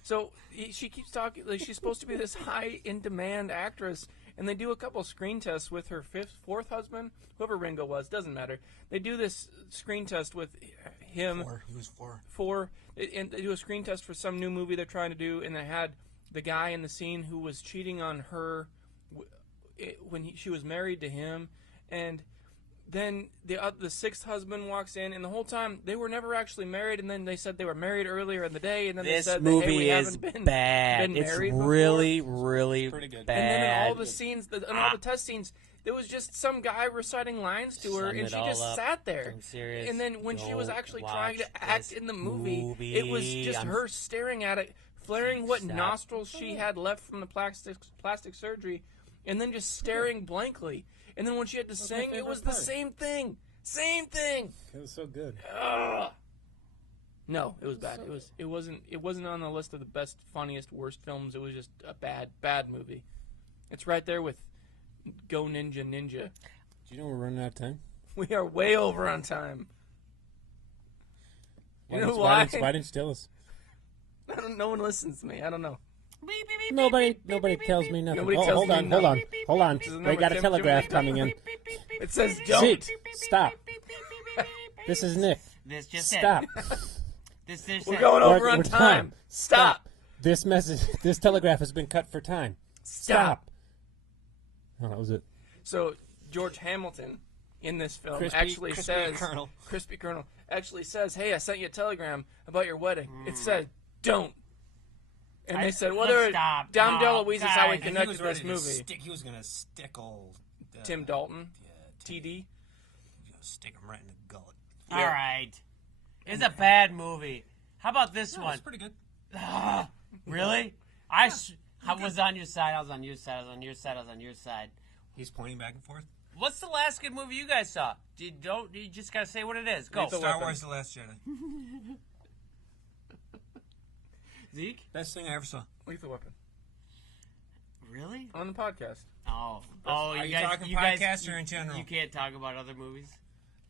So she keeps talking, like she's supposed to be this high in-demand actress, and they do a couple screen tests with her fourth husband, whoever Ringo was, doesn't matter. They do this screen test with him. 4. He was 4. 4. And they do a screen test for some new movie they're trying to do, and they had the guy in the scene who was cheating on her when she was married to him, and then the 6th husband walks in, and the whole time they were never actually married, and then they said they were married earlier in the day, and then this they said movie that, hey, we is haven't been bad. married it's really, really pretty good. bad. And then in all the scenes, all the test scenes, there was just some guy reciting lines to her, and she just sat there. And then when she was actually trying to act in the movie, it was just her staring at it, flaring what nostrils she had left from the plastic surgery, and then just staring blankly. And then when she had to sing, it was the same thing. Same thing. It was so good. No, it was bad. It wasn't on the list of the best, funniest, worst films. It was just a bad movie. It's right there with Go Ninja Ninja. Do you know we're running out of time? We are way over on time. Why didn't you tell us? No one listens to me. I don't know. Nobody tells me nothing. Hold on. We got a telegraph coming in. It says don't. Zeke, stop. This is Nick. This just stop. We're going over on time. Stop. This telegraph has been cut for time. Stop. Oh, that was it. So George Hamilton in this film Crispy Colonel actually says, "Hey, I sent you a telegram about your wedding." It said, "Don't." And they said, "Well, Dom DeLuise is how we connected this movie." He was going to stick old... Tim Dalton. Yeah, TD. Stick him right in the gullet. All right. It's a bad movie. How about this one? It's pretty good. Really? I was on your side. I was on your side. He's pointing back and forth. What's the last good movie you guys saw? You just got to say what it is. Go. Star Wars The Last Jedi. Zeke? Best thing I ever saw. Lethal Weapon. Really? On the podcast. Are you talking podcast or in general? You can't talk about other movies?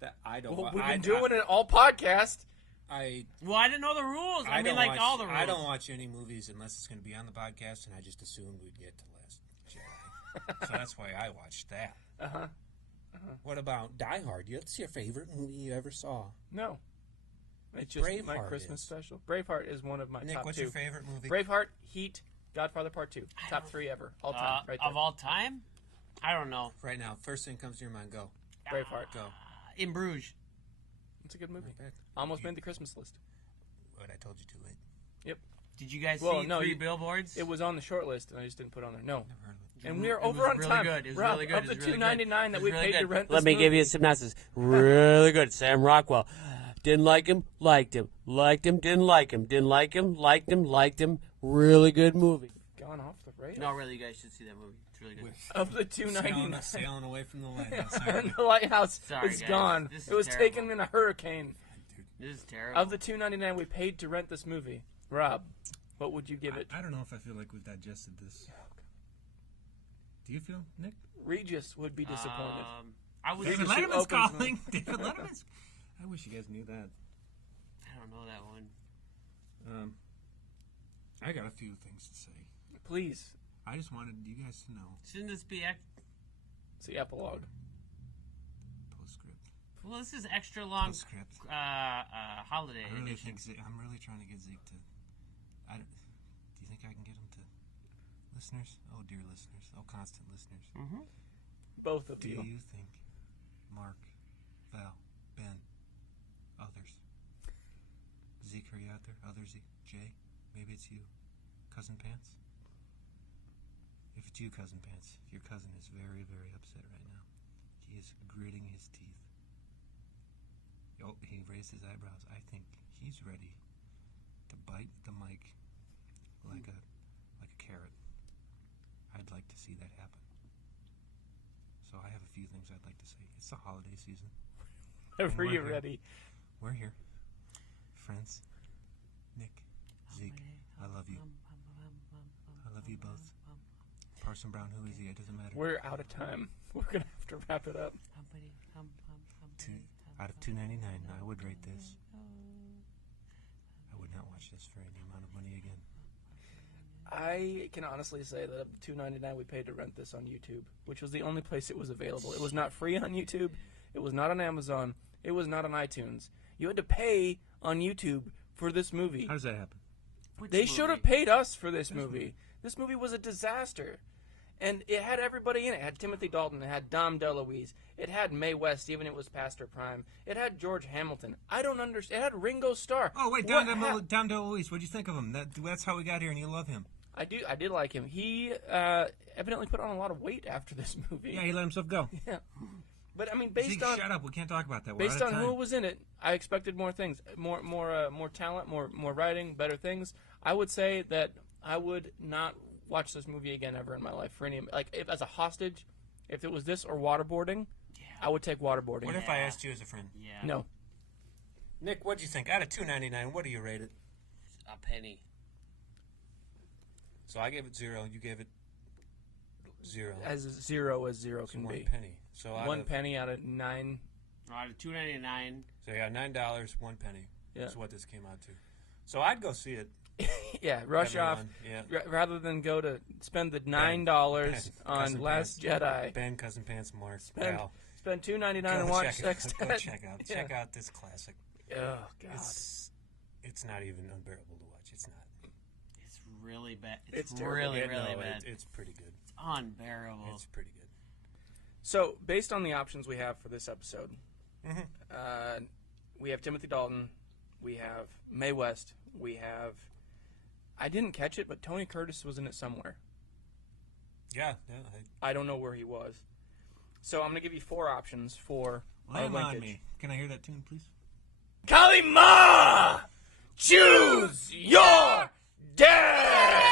That I don't. Well, we've been doing it all podcast. I didn't know the rules. I mean, all the rules. I don't watch any movies unless it's going to be on the podcast, and I just assumed we'd get to Last Jedi. So that's why I watched that. What about Die Hard? What's your favorite movie you ever saw? No. It's just Braveheart my Christmas special. Braveheart is one of my Nick, top what's 2. Your favorite movie? Braveheart, Heat, Godfather Part 2. Top 3 ever. All time. Right there. Of all time? I don't know. Right now, first thing comes to your mind, go. Braveheart. Go. In Bruges. It's a good movie. Almost made the Christmas list. But I told you too late. Yep. Did you guys see 3 Billboards? It was on the short list, and I just didn't put it on there. No. Never heard of it. And we are over on really time. Good. It was Rob, really good. Of the really $2.99 that we paid to rent this Let me movie. give you a synopsis. Really good. Sam Rockwell. Didn't like him, liked him. Liked him, didn't like him. Didn't like him, liked him. Really good movie. Gone off the rails. No, really, you guys should see that movie. It's really good. Of the $2.99. Sailing away from the lighthouse. And the lighthouse Sorry, is guys. gone. This is It was terrible. taken in a hurricane. This is terrible. Of the $2.99 we paid to rent this movie, Rob, what would you give it? I don't know if I feel like we've digested this. Do you feel, Nick? Regis would be disappointed. I was. David Regis who Letterman's opens calling. David Letterman's. I wish you guys knew that. I don't know that one. I got a few things to say. Please. I just wanted you guys to know. Shouldn't this be? It's the epilogue. Postscript. Well, this is extra long. Postscript. Holiday I really edition. think I'm really trying to get Zeke to. Do you think I can get him to listeners? Oh, dear listeners. Oh, constant listeners. Mm-hmm. Both of Do you. you think Mark, Val, Ben, others? Zeke, are you out there? Other Zeke? Jay? Maybe it's you. Cousin Pants? If it's you, Cousin Pants, your cousin is very, very upset right now. He is gritting his teeth. Oh, he raised his eyebrows. I think he's ready to bite the mic like a carrot. I'd like to see that happen. So I have a few things I'd like to say. It's the holiday season. Whenever we're you're here. ready. We're here. Friends, Nick, Zeke, I love you. I love you both. Parson Brown, who is he? It doesn't matter. We're out of time. We're going to have to wrap it up. Out of $2.99, I would rate this. I would not watch this for any amount of money again. I can honestly say that of the $2.99 we paid to rent this on YouTube, which was the only place it was available. It was not free on YouTube. It was not on Amazon. It was not on iTunes. You had to pay on YouTube for this movie. How does that happen? They should have paid us for this movie. This movie was a disaster. And it had everybody in it. It had Timothy Dalton. It had Dom DeLuise. It had Mae West, even it was past her prime. It had George Hamilton. I don't understand. It had Ringo Starr. Oh, wait, Dom DeLuise. What'd you think of him? That's how we got here, and you love him. I did like him. He evidently put on a lot of weight after this movie. Yeah, he let himself go. Yeah. But I mean, based Zeke, on shut up. We can't talk about that. We're based out of on time. who was in it, I expected more things, more talent, more writing, better things. I would say that I would not watch this movie again ever in my life for any if as a hostage. If it was this or waterboarding, I would take waterboarding. What if I asked you as a friend? Yeah. No. Nick, what'd you think? Out of $2.99, what do you rate it? A penny. So I gave it 0. You gave it 0. As zero can one be. penny. So One penny out of 9. Out of $2.99. So yeah, $9, 1 penny. Yeah. Is what this came out to. So I'd go see it. Yeah, rush off. Yeah. Rather than go to spend the $9 on Cousin Last Pants. Jedi. Ben, Cousin Pants, Mark, Spend Val. Spend $2.99 and Go watch check Sextette. Go check out. Yeah. Check out this classic. Oh God. It's not even unbearable to watch. It's not. It's really bad. It's really, terrible. really No, bad. It's pretty good. Unbearable. It's pretty good. So, based on the options we have for this episode, Mm-hmm. we have Timothy Dalton, we have Mae West, we have. I didn't catch it, but Tony Curtis was in it somewhere. Yeah. I don't know where he was. So I'm going to give you 4 options for Lay our him on linkage. me. Can I hear that tune, please? Kalima! Choose your dad!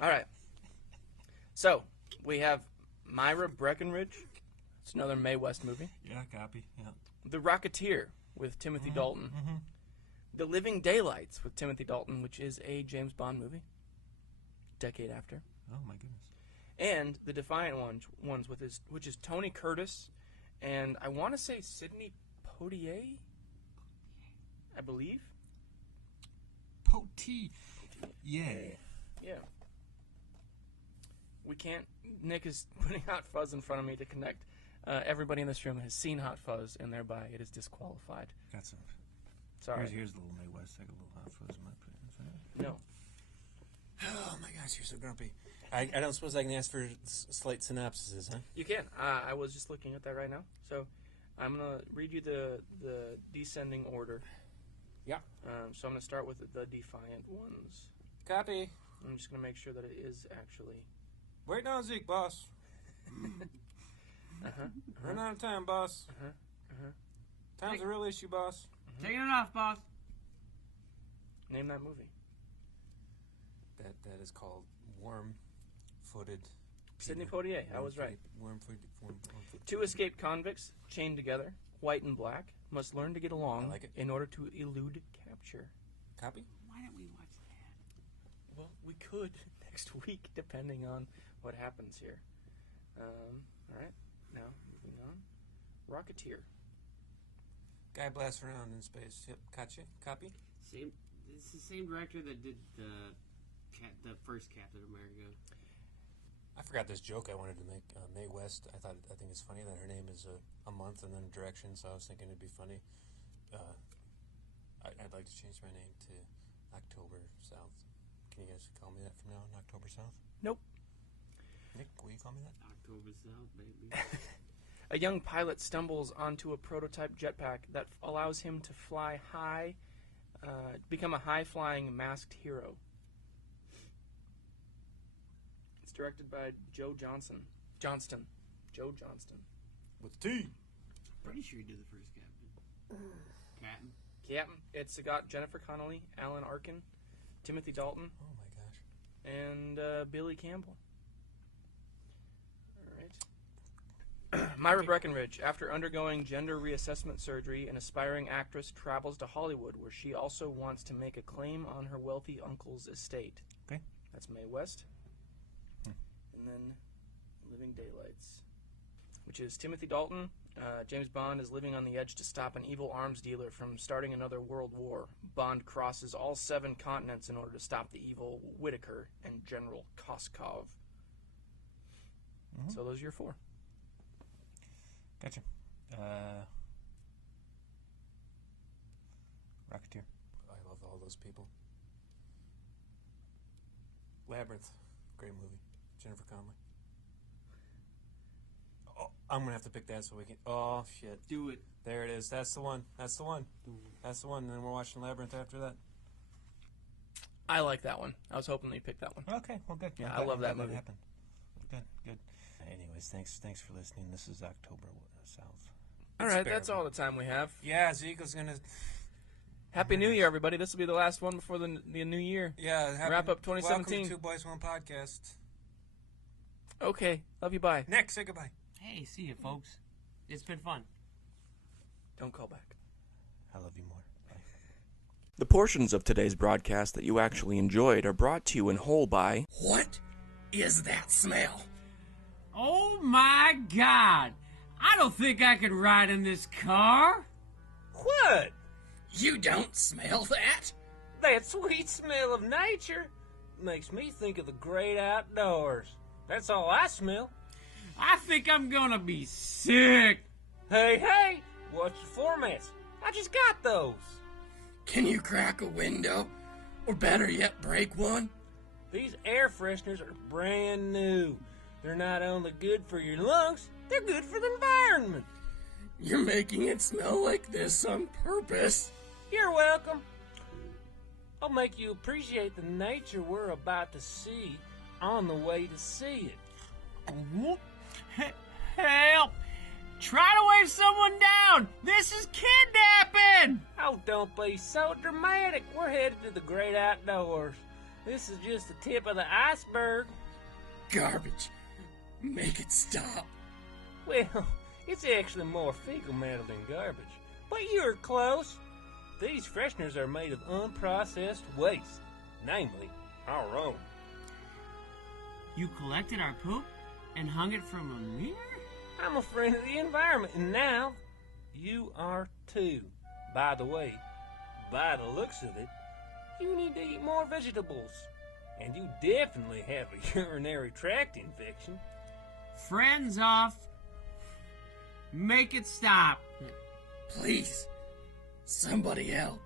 All right. So, we have Myra Breckenridge. It's another Mae West movie. Yeah, copy. Yeah. The Rocketeer with Timothy Dalton. Mm-hmm. The Living Daylights with Timothy Dalton, which is a James Bond movie. Decade after. Oh my goodness. And the Defiant ones which is Tony Curtis and I want to say Sidney Poitier, I believe. Poitier. Yeah. Yeah. We can't. Nick is putting Hot Fuzz in front of me to connect. Everybody in this room has seen Hot Fuzz, and thereby it is disqualified. Got some. Sorry. Here's a little Mae West. I got a little Hot Fuzz in my pants. No. Oh my gosh, you're so grumpy. I don't suppose I can ask for slight synopsises, huh? You can. I was just looking at that right now. So I'm going to read you the descending order. Yeah. So I'm going to start with the Defiant ones. Copy. I'm just going to make sure that it is actually... Wait now, Zeke, boss. Run out of time, boss. Time's a real issue, boss. Taking it off, boss. Name that movie. That is called Worm-Footed. Sidney Poitier, I was right. Worm-footed. Two escaped convicts, chained together, white and black, must learn to get along in order to elude capture. Copy? Why don't we watch that? Well, we could next week, depending on what happens here. All right, now moving on. Rocketeer. Guy blasts around in space. Yep, gotcha. Copy? It's the same director that did the first Captain America. I forgot this joke I wanted to make. Mae West, I think it's funny that her name is a month and then direction, so I was thinking it'd be funny. I'd like to change my name to October South. Can you guys call me that from now on, October South? Nope. Nick, will you call me that? October South, baby. A young pilot stumbles onto a prototype jetpack that allows him to fly high, become a high-flying masked hero. It's directed by Joe Johnston. Joe Johnston. With T. Pretty sure he did the first Captain. Captain. It's got Jennifer Connelly, Alan Arkin, Timothy Dalton. Oh my gosh. And Billy Campbell. All right. Myra Breckenridge, after undergoing gender reassessment surgery, an aspiring actress travels to Hollywood, where she also wants to make a claim on her wealthy uncle's estate. Okay. That's Mae West. And then Living Daylights, which is Timothy Dalton. James Bond is living on the edge to stop an evil arms dealer from starting another world war. Bond crosses all 7 continents in order to stop the evil Whitaker and General Koskov. So those are your 4. Gotcha. Rocketeer. I love all those people. Labyrinth. Great movie. Jennifer Connelly. Oh, I'm going to have to pick that so we can... Oh, shit. Do it. There it is. That's the one. That's the one. That's the one. And then we're watching Labyrinth after that. I like that one. I was hoping that you picked that one. Okay, well, good. Yeah, I love that movie. Happened. Good. Anyways, thanks for listening. This is October South. All right, that's all the time we have. Yeah, Zeke was going to... Happy New Year, everybody. This will be the last one before the new year. Yeah. Wrap up 2017. Welcome to Two Boys, One Podcast. Okay. Love you. Bye. Nick, say goodbye. Hey, see you, folks. It's been fun. Don't call back. I love you more. Bye. The portions of today's broadcast that you actually enjoyed are brought to you in whole by... What is that smell? Oh, my God. I don't think I could ride in this car. What? You don't smell that? That sweet smell of nature makes me think of the great outdoors. That's all I smell. I think I'm gonna be sick. Hey, what's your formats? I just got those. Can you crack a window? Or better yet, break one? These air fresheners are brand new. They're not only good for your lungs, they're good for the environment. You're making it smell like this on purpose. You're welcome. I'll make you appreciate the nature we're about to see on the way to see it. Help! Try to wave someone down! This is kidnapping! Oh, don't be so dramatic. We're headed to the great outdoors. This is just the tip of the iceberg. Garbage. Make it stop. Well, it's actually more fecal matter than garbage. But you're close. These fresheners are made of unprocessed waste, namely our own. You collected our poop and hung it from a mirror? I'm a friend of the environment, and now you are too. By the way, by the looks of it, you need to eat more vegetables. And you definitely have a urinary tract infection. Friends off. Make it stop. Please, somebody help.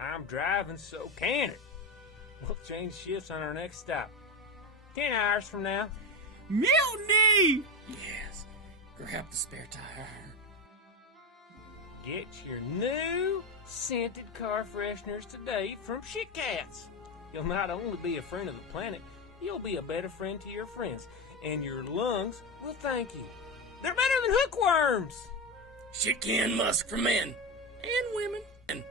I'm driving, so can it. We'll change shifts on our next stop. 10 hours from now. Mutiny! Yes, grab the spare tire. Get your new scented car fresheners today from Shit Cats. you'll not only be a friend of the planet, you'll be a better friend to your friends, and your lungs will thank you. They're better than hookworms! Shit can musk for men and women.